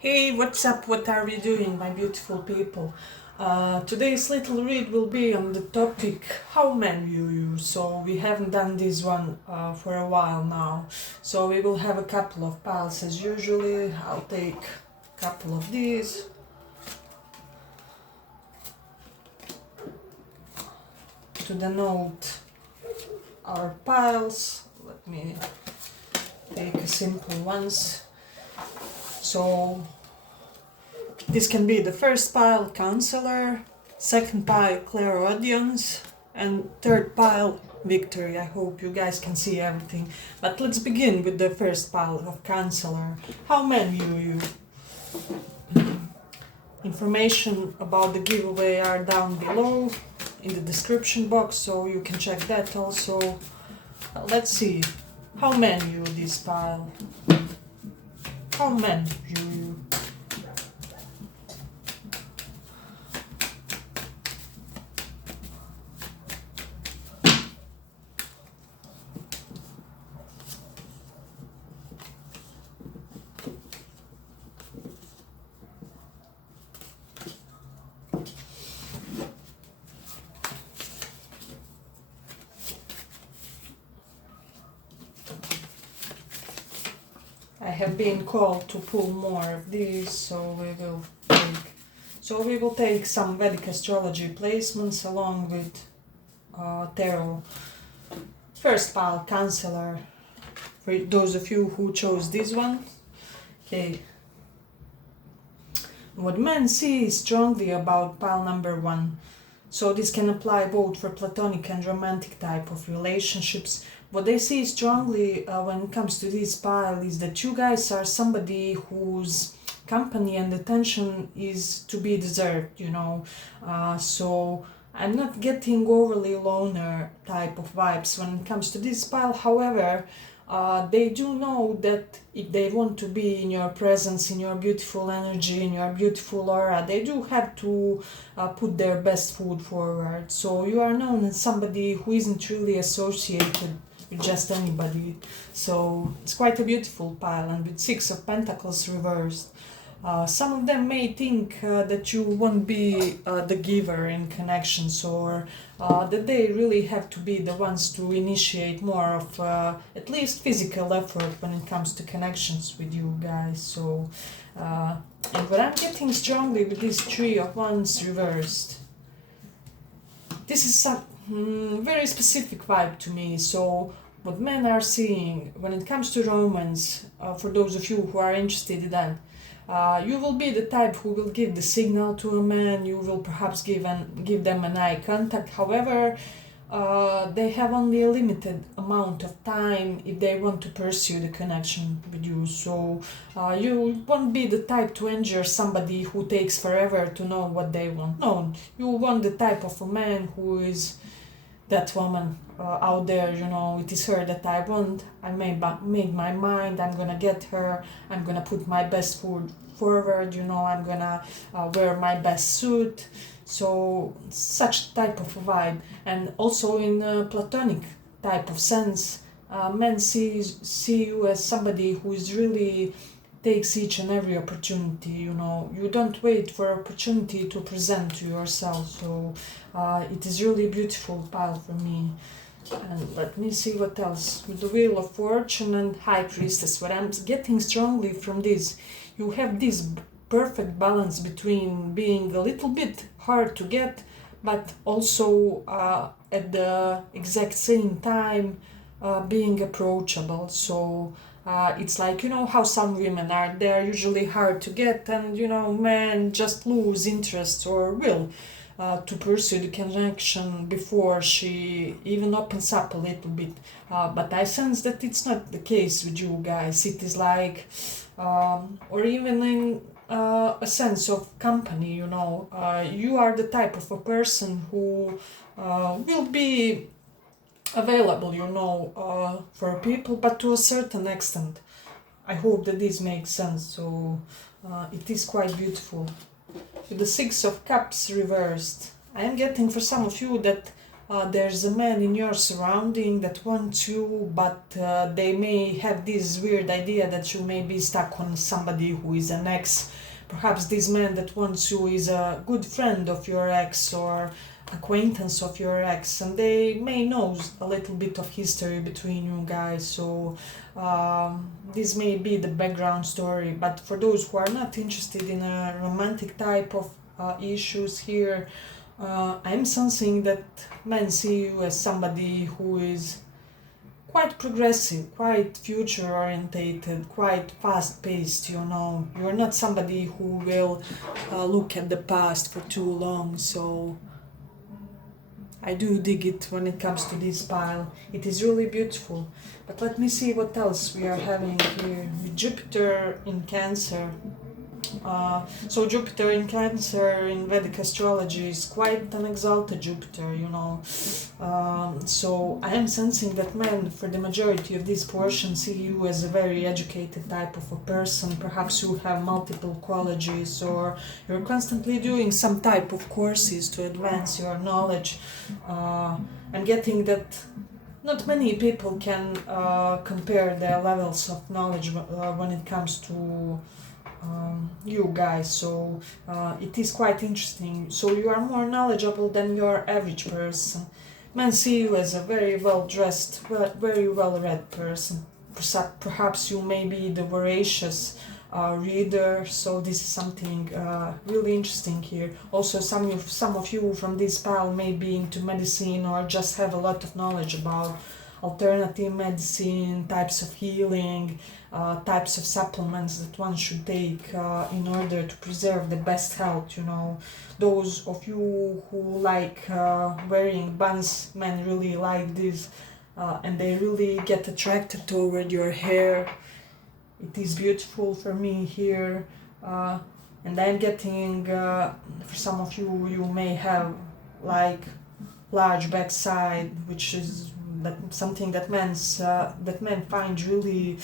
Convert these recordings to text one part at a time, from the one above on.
Hey, what's up? What are we doing, my beautiful people? Today's little read will be on the topic how men view you. So we haven't done this one for a while now. So we will have a couple of piles as usually. I'll take a couple of these. To denote our piles, let me take a simple ones. So this can be the first pile, counselor, second pile, clairaudience, and third pile, victory. I hope you guys can see everything. But let's begin with the first pile of counselor. How men view you? Information about the giveaway are down below in the description box, so you can check that also. Let's see. How men view this pile? How men view you? I have been called to pull more of these, so we will take some Vedic astrology placements along with tarot. First pile, counselor. For those of you who chose this one, okay. What men see strongly about pile number 1. So this can apply both for platonic and romantic type of relationships. What they see strongly when it comes to this pile is that you guys are somebody whose company and attention is to be deserved, so I'm not getting overly loner type of vibes when it comes to this pile. However, they do know that if they want to be in your presence, in your beautiful energy, in your beautiful aura, they do have to put their best foot forward. So you are known as somebody who isn't really associated with just anybody. So it's quite a beautiful pile, and with Six of Pentacles reversed. Some of them may think that you won't be the giver in connections, or that they really have to be the ones to initiate more of at least physical effort when it comes to connections with you guys. So, and what I'm getting strongly with this Three of Wands reversed, this is some very specific vibe to me. So what men are seeing when it comes to romance, for those of you who are interested in that, you will be the type who will give the signal to a man. You will perhaps give them an eye contact. However, they have only a limited amount of time if they want to pursue the connection with you. So you won't be the type to injure somebody who takes forever to know what they want. No, you want the type of a man who is that woman out there, it is her that I want. I made my mind, I'm gonna get her, I'm gonna put my best foot forward, I'm gonna wear my best suit. So such type of vibe. And also in a platonic type of sense, men see you as somebody who is really takes each and every opportunity. You don't wait for opportunity to present to yourself. So it is really a beautiful pile for me. And let me see what else. With the Wheel of Fortune and High Priestess, what I'm getting strongly from this, you have this perfect balance between being a little bit hard to get, but also at the exact same time being approachable. So it's like, how some women are, they're usually hard to get, and men just lose interest or will to pursue the connection before she even opens up a little bit. But I sense that it's not the case with you guys. It is like, or even in a sense of company, you are the type of a person who will be available, for people, but to a certain extent. I hope that this makes sense. So it is quite beautiful. With the Six of Cups reversed, I am getting for some of you that there's a man in your surrounding that wants you, but they may have this weird idea that you may be stuck on somebody who is an ex. Perhaps this man that wants you is a good friend of your ex or acquaintance of your ex, and they may know a little bit of history between you guys. So this may be the background story. But for those who are not interested in a romantic type of issues here, I'm sensing that men see you as somebody who is quite progressive, quite future orientated, quite fast paced, you know. You're not somebody who will look at the past for too long, so I do dig it when it comes to this pile. It is really beautiful. But let me see what else we are having here. With Jupiter in Cancer. So Jupiter in Cancer in Vedic astrology is quite an exalted Jupiter, you know. So I am sensing that men, for the majority of this portion, see you as a very educated type of a person. Perhaps you have multiple colleges, or you're constantly doing some type of courses to advance your knowledge. I'm getting that not many people can compare their levels of knowledge when it comes to you guys, so it is quite interesting. So you are more knowledgeable than your average person. Men see you as a very well dressed, very well read person. Perhaps you may be the voracious reader, so this is something really interesting here. Also, some of you from this pile may be into medicine or just have a lot of knowledge about alternative medicine, types of healing, types of supplements that one should take in order to preserve the best health, you know. Those of you who like wearing buns, men really like this, and they really get attracted toward your hair. It is beautiful for me here, and I'm getting, for some of you, you may have like large backside, which is something that men find really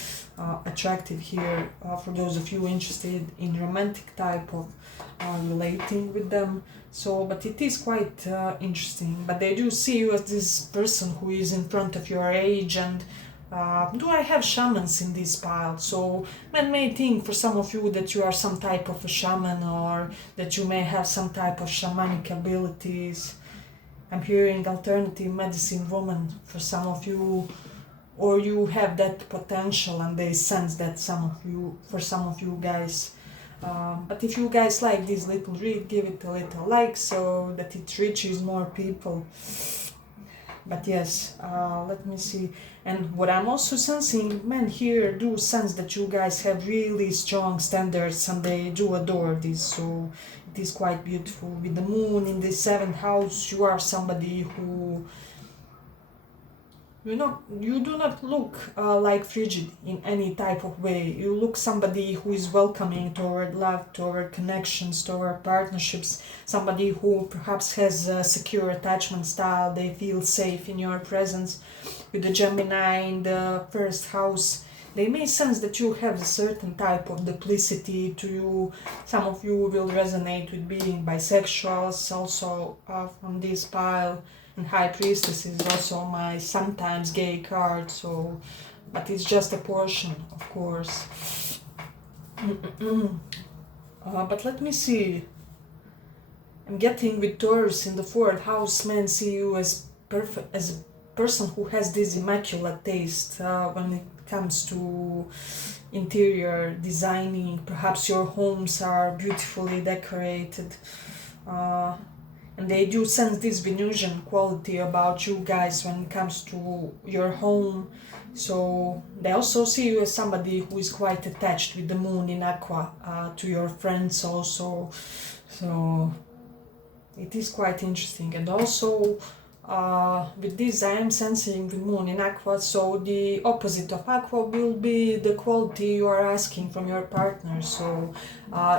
attractive here. For those of you interested in romantic type of relating with them. So, but it is quite interesting. But they do see you as this person who is in front of your age. And do I have shamans in this pile? So men may think, for some of you, that you are some type of a shaman, or that you may have some type of shamanic abilities. I'm hearing alternative medicine woman for some of you, or you have that potential and they sense that for some of you guys. But if you guys like this little read, give it a little like so that it reaches more people. But yes, let me see. And what I'm also sensing, men here do sense that you guys have really strong standards and they do adore this. So it is quite beautiful. With the moon in the 7th house, you are somebody who, you do not look like frigid in any type of way. You look somebody who is welcoming toward love, toward connections, toward partnerships. Somebody who perhaps has a secure attachment style. They feel safe in your presence. With the Gemini in the 1st house, they may sense that you have a certain type of duplicity to you. Some of you will resonate with being bisexuals, also from this pile. And High Priestess is also my sometimes gay card, so, but it's just a portion, of course. But let me see. I'm getting with Taurus in the 4th house. Men see you as perfect, as a person who has this immaculate taste when it comes to interior designing. Perhaps your homes are beautifully decorated. And they do sense this Venusian quality about you guys when it comes to your home. So they also see you as somebody who is quite attached with the moon in Aqua to your friends also. So it is quite interesting. And also with this I am sensing the moon in Aqua, so the opposite of Aqua will be the quality you are asking from your partner. So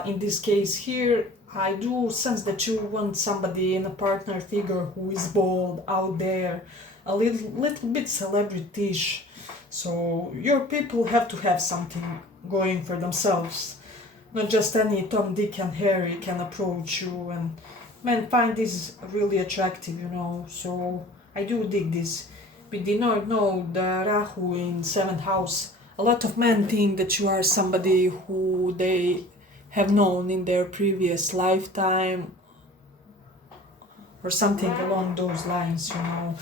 in this case here, I do sense that you want somebody in a partner figure who is bold, out there, a little bit celebrity-ish. So your people have to have something going for themselves. Not just any Tom, Dick and Harry can approach you, and men find this really attractive, you know. So I do dig this. We did not know the Rahu in 7th house. A lot of men think that you are somebody who they have known in their previous lifetime or something along those lines, you know.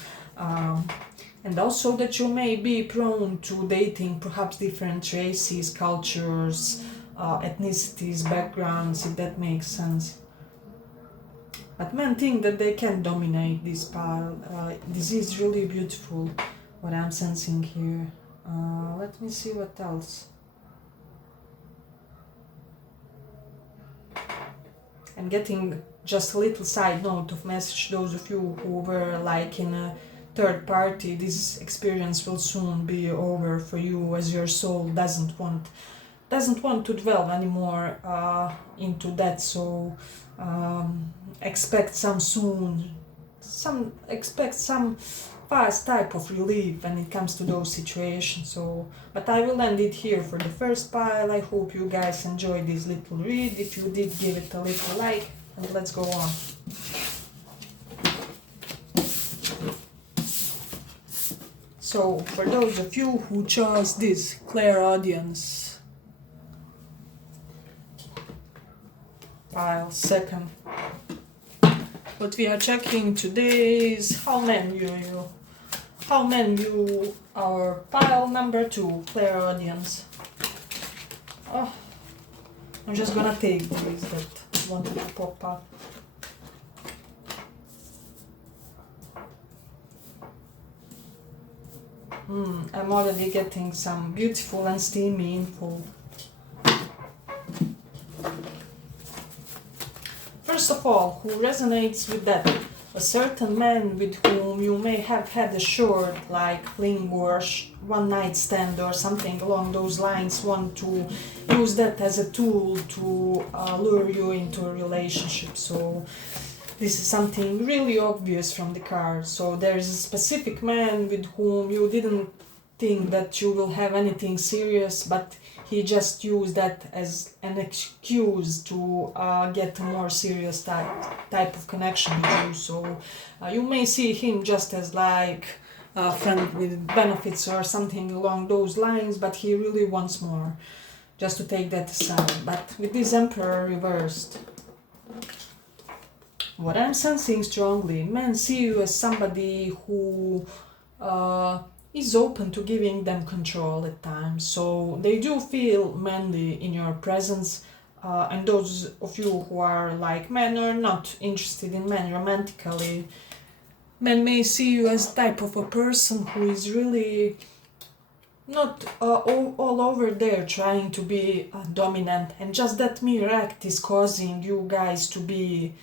And also that you may be prone to dating perhaps different races, cultures, ethnicities, backgrounds, if that makes sense. But men think that they can dominate this pile. This is really beautiful, what I'm sensing here. Let me see what else. I'm getting just a little side note of message. Those of you who were like in a third party, this experience will soon be over for you, as your soul doesn't want to dwell anymore into that. So expect some fast type of relief when it comes to those situations. So, but I will end it here for the first pile. I hope you guys enjoyed this little read. If you did, give it a little like, and let's go on. So, for those of you who chose this clairaudience pile second, what we are checking today is how men view our pile number 2, clairaudience. Oh, I'm just gonna take these that wanted to pop up. I'm already getting some beautiful and steamy info. First of all, who resonates with that? A certain man with whom you may have had a short, like fling or one night stand or something along those lines, want to use that as a tool to lure you into a relationship. So this is something really obvious from the card. So there's a specific man with whom you didn't think that you will have anything serious, but he just used that as an excuse to get a more serious type of connection with you. So you may see him just as like a friend with benefits or something along those lines, but he really wants more. Just to take that aside. But with this Emperor reversed, what I'm sensing strongly, men see you as somebody who is open to giving them control at times. So they do feel manly in your presence. And those of you who are like men or not interested in men romantically, men may see you as type of a person who is really not all over there trying to be dominant, and just that mere act is causing you guys to be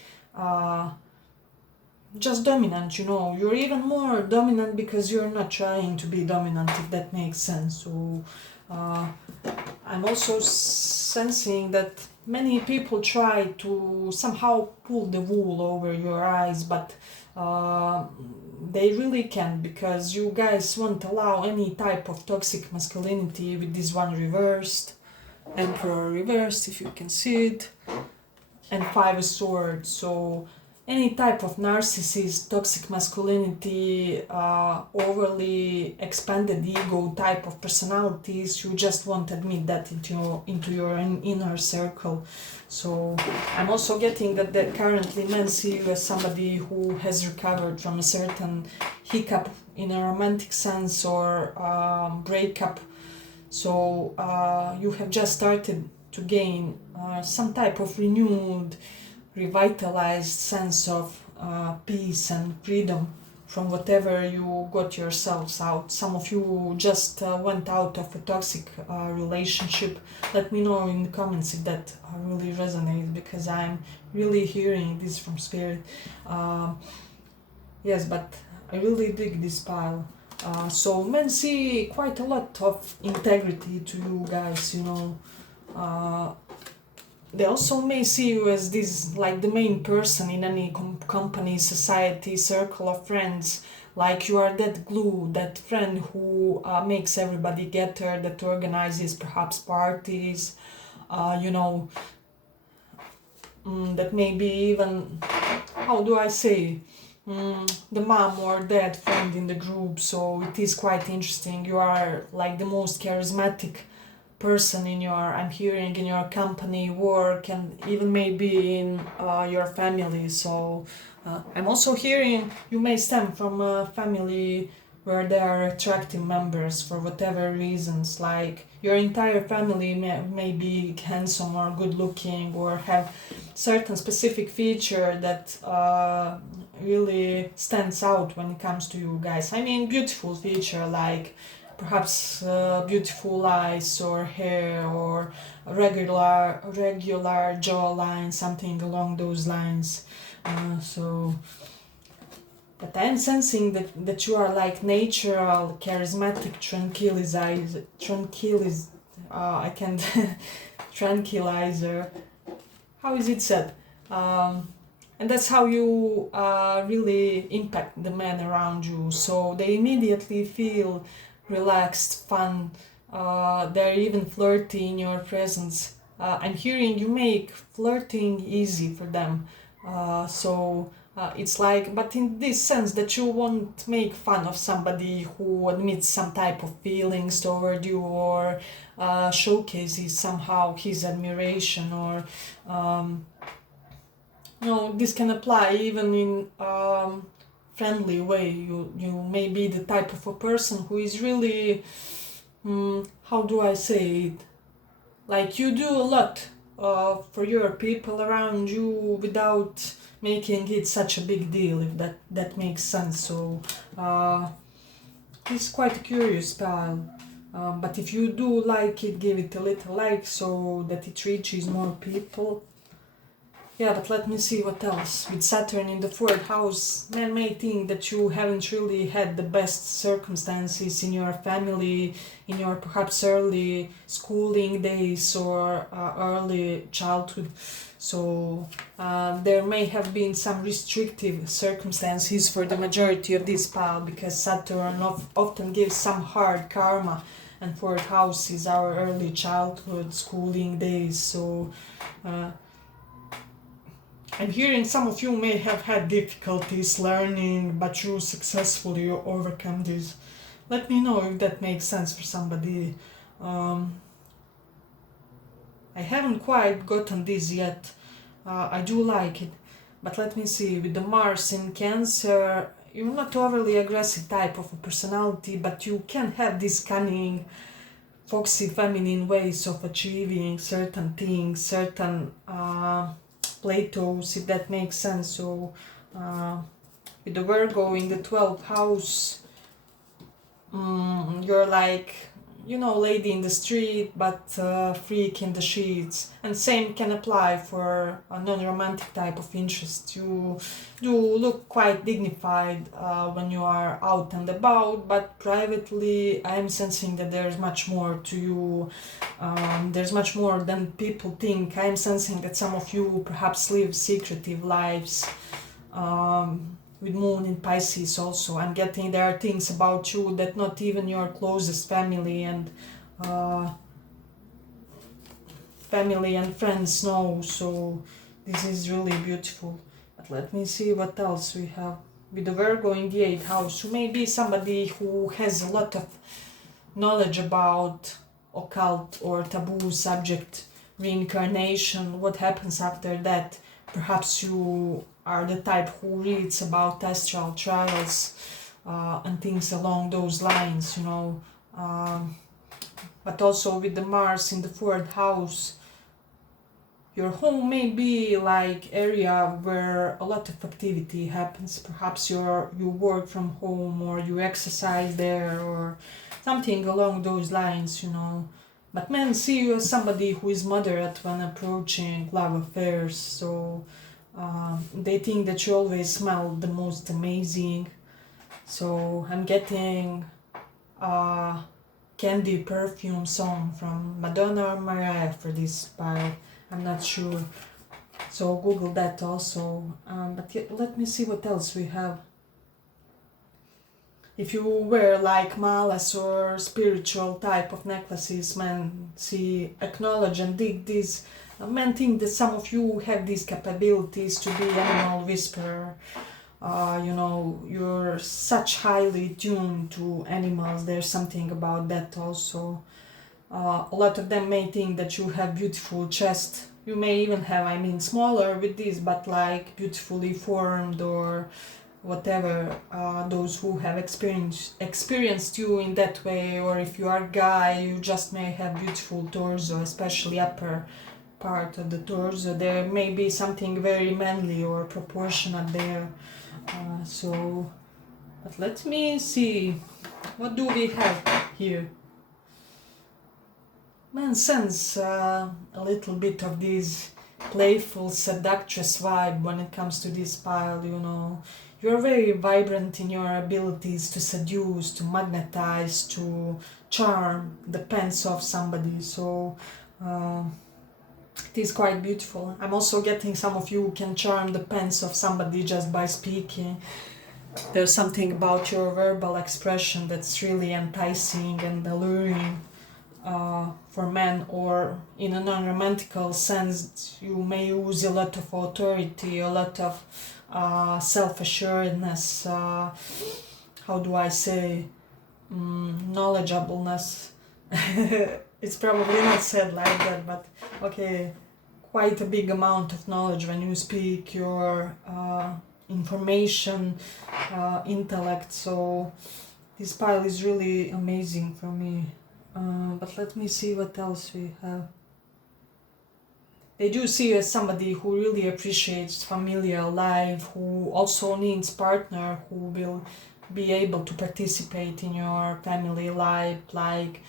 just dominant, you know. You're even more dominant because you're not trying to be dominant, if that makes sense. So I'm also sensing that many people try to somehow pull the wool over your eyes, but they really can't, because you guys won't allow any type of toxic masculinity with this one reversed, Emperor reversed, if you can see it, and 5 of Swords. So any type of narcissist, toxic masculinity, overly expanded ego type of personalities, you just won't admit that into your inner circle. So I'm also getting that currently men see you as somebody who has recovered from a certain hiccup in a romantic sense or breakup. So you have just started to gain some type of renewed, revitalized sense of peace and freedom from whatever you got yourselves out. Some of you just went out of a toxic relationship. Let me know in the comments if that really resonates, because I'm really hearing this from spirit. Yes, but I really dig this pile. So men see quite a lot of integrity to you guys, you know. They also may see you as this, like the main person in any company, society, circle of friends. Like you are that glue, that friend who makes everybody gather, that organizes perhaps parties, you know, that maybe even, how do I say, the mom or dad friend in the group, so it is quite interesting. You are like the most charismatic person in your, I'm hearing, in your company, work, and even maybe in your family. So I'm also hearing you may stem from a family where there are attractive members for whatever reasons, like your entire family may be handsome or good looking or have certain specific feature that really stands out when it comes to you guys. I mean, beautiful feature like perhaps beautiful eyes or hair or regular jawline, something along those lines. So, but I'm sensing that you are like natural, charismatic, I can't tranquilizer. How is it said? And that's how you really impact the men around you. So they immediately feel relaxed, fun. They're even flirty in your presence. I'm hearing you make flirting easy for them. It's like, but in this sense that you won't make fun of somebody who admits some type of feelings toward you or showcases somehow his admiration or no, this can apply even in friendly way. You may be the type of a person who is really, how do I say it? Like you do a lot for your people around you without making it such a big deal, if that makes sense. So it's quite a curious style. But if you do like it, give it a little like so that it reaches more people. Yeah, but let me see what else. With Saturn in the fourth house, men may think that you haven't really had the best circumstances in your family, in your perhaps early schooling days or early childhood. So there may have been some restrictive circumstances for the majority of this pile because Saturn often gives some hard karma, and fourth house is our early childhood schooling days. So I'm hearing some of you may have had difficulties learning, but you successfully overcome this. Let me know if that makes sense for somebody. I haven't quite gotten this yet. I do like it, but let me see. With the Mars in Cancer, you're not overly aggressive type of a personality, but you can have this cunning, foxy, feminine ways of achieving certain things, certain Plato's, if that makes sense. So with the Virgo in the 12th house, you're like, lady in the street, but freak in the sheets. And same can apply for a non-romantic type of interest. You look quite dignified when you are out and about, but privately I'm sensing that there's much more to you. There's much more than people think. I'm sensing that some of you perhaps live secretive lives. With Moon in Pisces also, I'm getting there are things about you that not even your closest family and friends know. So this is really beautiful. But let me see what else we have. With the Virgo in the 8th house, you may be somebody who has a lot of knowledge about occult or taboo subject, reincarnation, what happens after that. Perhaps you are the type who reads about astral travels and things along those lines, but also with the Mars in the 4th house, your home may be like area where a lot of activity happens. Perhaps you work from home or you exercise there or something along those lines, But men see you as somebody who is moderate when approaching love affairs, so they think that you always smell the most amazing. So I'm getting a candy perfume song from Madonna or Mariah for this pile. I'm not sure. So Google that also. But let me see what else we have. If you wear like malas or spiritual type of necklaces, men acknowledge and dig this. Men think that some of you have these capabilities to be animal whisperer you're such highly tuned to animals. There's something about that also. A lot of them may think that you have beautiful chest. You may even have, I mean, smaller with this, but like beautifully formed or whatever. Those who have experienced you in that way, or if you are a guy, you just may have beautiful torso, especially upper part of the torso. There may be something very manly or proportionate there. But let me see, what do we have here? Man sense a little bit of this playful, seductress vibe when it comes to this pile, You're very vibrant in your abilities to seduce, to magnetize, to charm the pens of somebody. So it is quite beautiful. I'm also getting some of you who can charm the pens of somebody just by speaking. There's something about your verbal expression that's really enticing and alluring. For men, or in a non-romantical sense, you may use a lot of authority, a lot of self-assuredness, how do I say, knowledgeableness. It's probably not said like that, but okay, quite a big amount of knowledge when you speak, your information, intellect. So this pile is really amazing for me. But let me see what else we have. They do see you as somebody who really appreciates familial life, who also needs partner who will be able to participate in your family life. Like,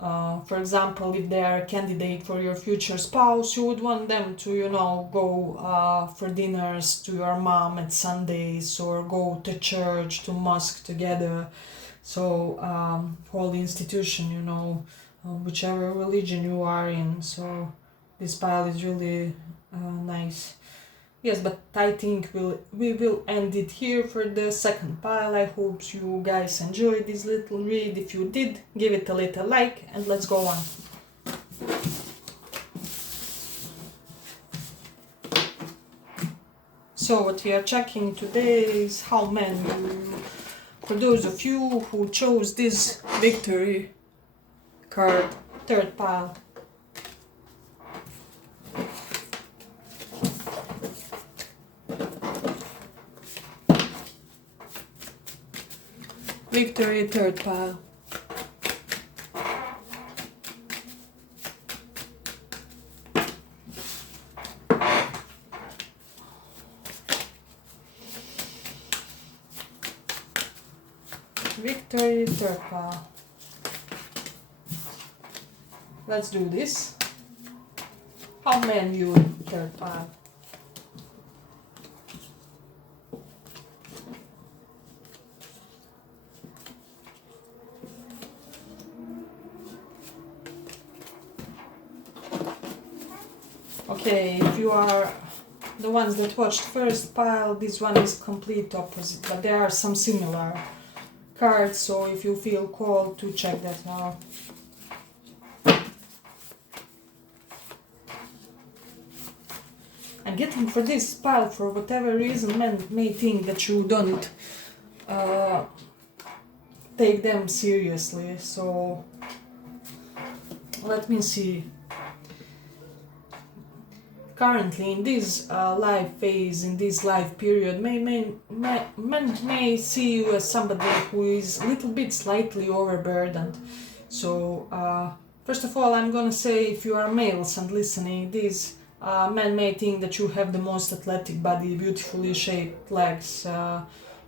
for example, if they are a candidate for your future spouse, you would want them to, go for dinners to your mom at Sundays, or go to church, to mosque together. So whole institution, whichever religion you are in. So this pile is really nice. Yes, but I think we will end it here for the second pile. I hope you guys enjoyed this little read. If you did, give it a little like, and let's go on. So what we are checking today is how men do. For those of you who chose this victory card, third pile. Victory, third pile. Victory, third pile. Let's do this. How men view third pile. Okay, if you are the ones that watched first pile, this one is complete opposite, but there are some similar cards, so if you feel called to check that out. I'm getting for this pile, for whatever reason, men may think that you don't take them seriously, so let me see. Currently, in this life phase, in this life period, men may see you as somebody who is a little bit slightly overburdened. So, first of all, I'm gonna say, if you are males and listening, these men may think that you have the most athletic body, beautifully shaped legs.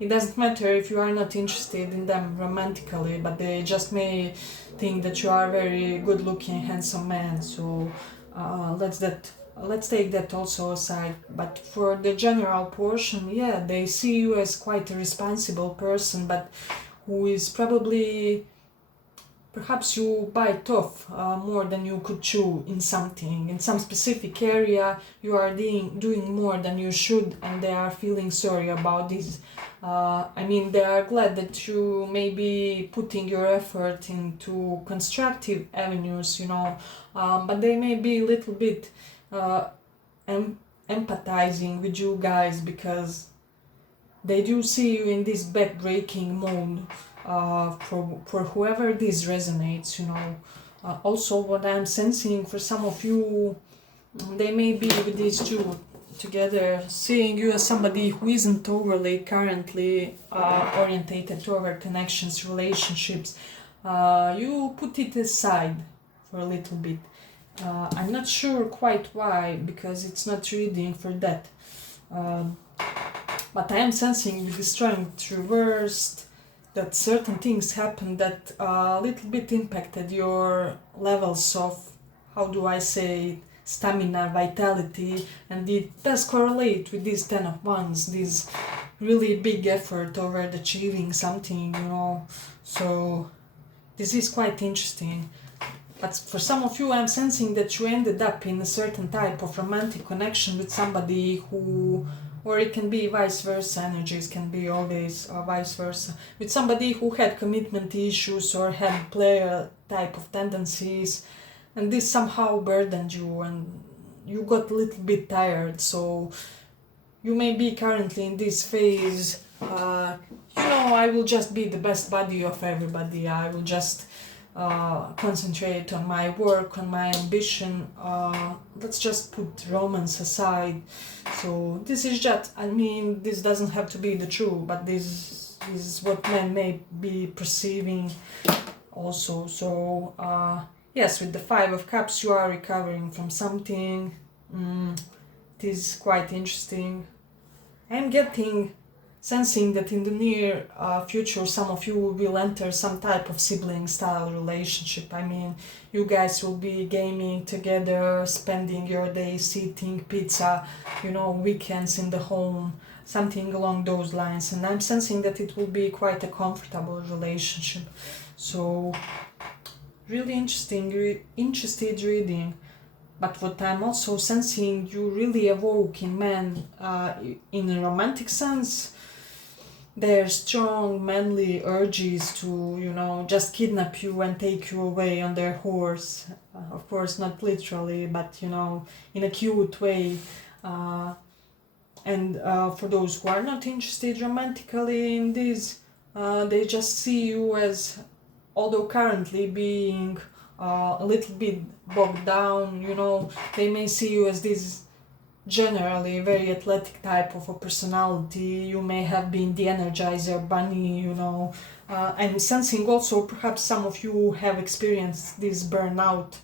It doesn't matter if you are not interested in them romantically, but they just may think that you are a very good-looking, handsome man. So, let's take that also aside. But for the general portion, yeah, they see you as quite a responsible person, but who is probably, perhaps you bite off more than you could chew in something. In some specific area, you are doing more than you should, and they are feeling sorry about this. They are glad that you may be putting your effort into constructive avenues, but they may be a little bit empathizing with you guys, because they do see you in this back-breaking mode. For whoever this resonates, also what I'm sensing for some of you, they may be with these two together, seeing you as somebody who isn't overly currently orientated toward connections, relationships. You put it aside for a little bit. I'm not sure quite why, because it's not reading for that. But I am sensing with the strength reversed that certain things happened that a little bit impacted your levels of, how do I say, stamina, vitality, and it does correlate with this 10 of Wands, this really big effort toward achieving something, So this is quite interesting. But for some of you, I'm sensing that you ended up in a certain type of romantic connection with somebody who, or it can be vice versa, energies can be always vice versa, with somebody who had commitment issues or had player type of tendencies, and this somehow burdened you and you got a little bit tired. So you may be currently in this phase, I will just be the best buddy of everybody, I will just concentrate on my work, on my ambition, let's just put romance aside. So this is just, this doesn't have to be the truth, but this is what men may be perceiving also. So yes, with the 5 of Cups, you are recovering from something. It is quite interesting. I'm sensing that in the near future, some of you will enter some type of sibling style relationship. You guys will be gaming together, spending your days eating pizza, weekends in the home, something along those lines. And I'm sensing that it will be quite a comfortable relationship. So really interested reading. But what I'm also sensing, you really evoke in men, in a romantic sense, their strong manly urges to, just kidnap you and take you away on their horse. Of course, not literally, but, in a cute way. And for those who are not interested romantically in this, they just see you as, although currently being a little bit bogged down, they may see you as this generally very athletic type of a personality. You may have been the Energizer Bunny, I'm sensing also perhaps some of you have experienced this burnout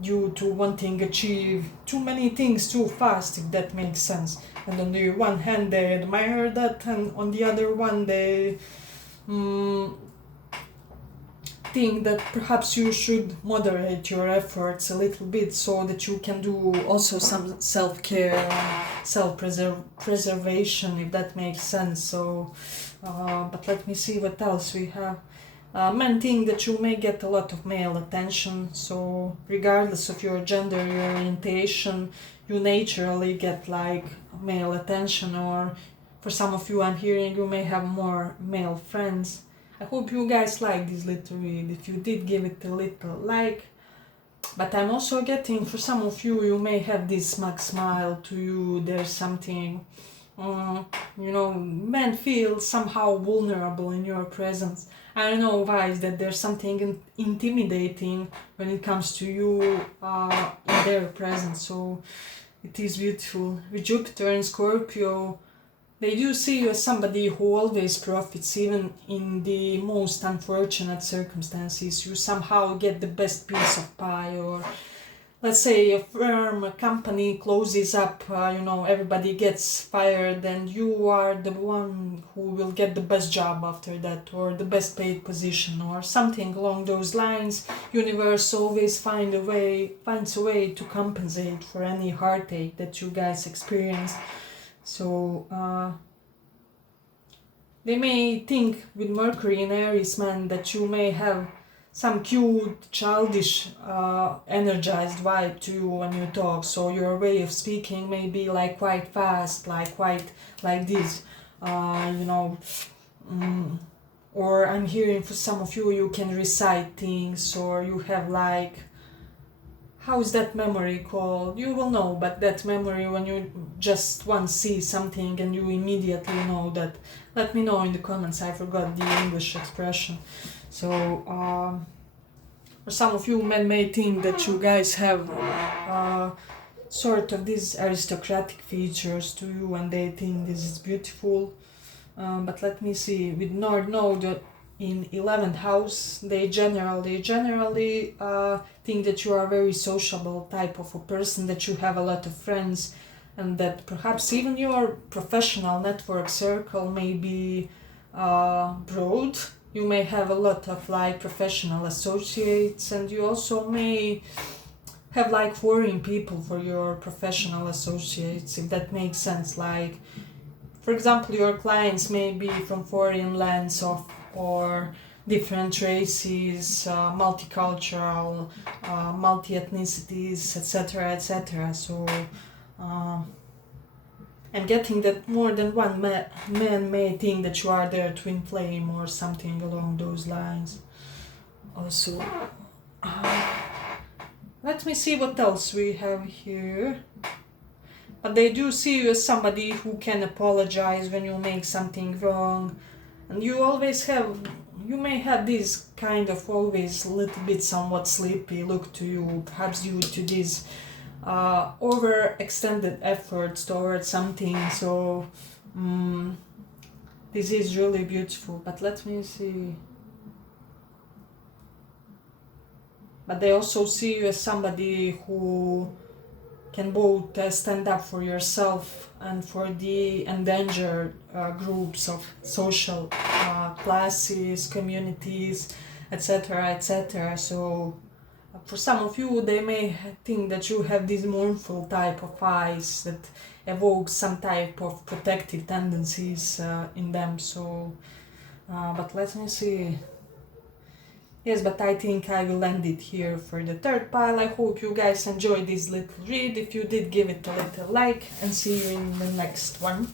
due to wanting achieve too many things too fast, if that makes sense. And on the one hand they admire that, and on the other one they think that perhaps you should moderate your efforts a little bit so that you can do also some self-care and self-preservation, if that makes sense. So but let me see what else we have. Men think that you may get a lot of male attention, so regardless of your gender, your orientation, you naturally get like male attention, or for some of you I'm hearing you may have more male friends. I hope you guys like this little read. If you did, give it a little like. But I'm also getting, for some of you, you may have this smug smile to you. There's something, men feel somehow vulnerable in your presence. I don't know why, is that there's something intimidating when it comes to you in their presence. So it is beautiful. With Jupiter and Scorpio, they do see you as somebody who always profits, even in the most unfortunate circumstances. You somehow get the best piece of pie, or let's say a firm, a company closes up, everybody gets fired, and you are the one who will get the best job after that, or the best paid position, or something along those lines. Universe always finds a way to compensate for any heartache that you guys experience. So they may think with Mercury in Aries man that you may have some cute, childish, energized vibe to you when you talk. So your way of speaking may be like quite fast, quite like this, or I'm hearing for some of you, you can recite things, or you have like, how is that memory called? You will know, but that memory when you just once see something and you immediately know that. Let me know in the comments, I forgot the English expression. So, or some of you may think that you guys have sort of these aristocratic features to you and they think this is beautiful. But let me see, with Nord node in 11th house, they generally think that you are a very sociable type of a person, that you have a lot of friends, and that perhaps even your professional network circle may be broad. You may have a lot of like professional associates, and you also may have like foreign people for your professional associates, if that makes sense. Like, for example, your clients may be from foreign lands or different races, multicultural, multi-ethnicities, etc., etc. So I'm getting that more than one man may think that you are their twin flame or something along those lines. Also, let me see what else we have here. But they do see you as somebody who can apologize when you make something wrong. And you may have this kind of always little bit somewhat sleepy look to you, perhaps due to this overextended efforts towards something. So this is really beautiful. But let me see. But they also see you as somebody who can both stand up for yourself and for the endangered groups of social classes, communities, etc., etc. So for some of you, they may think that you have this mournful type of eyes that evoke some type of protective tendencies in them. So, but let me see. Yes, but I think I will end it here for the third pile. I hope you guys enjoyed this little read. If you did, give it a little like, and see you in the next one.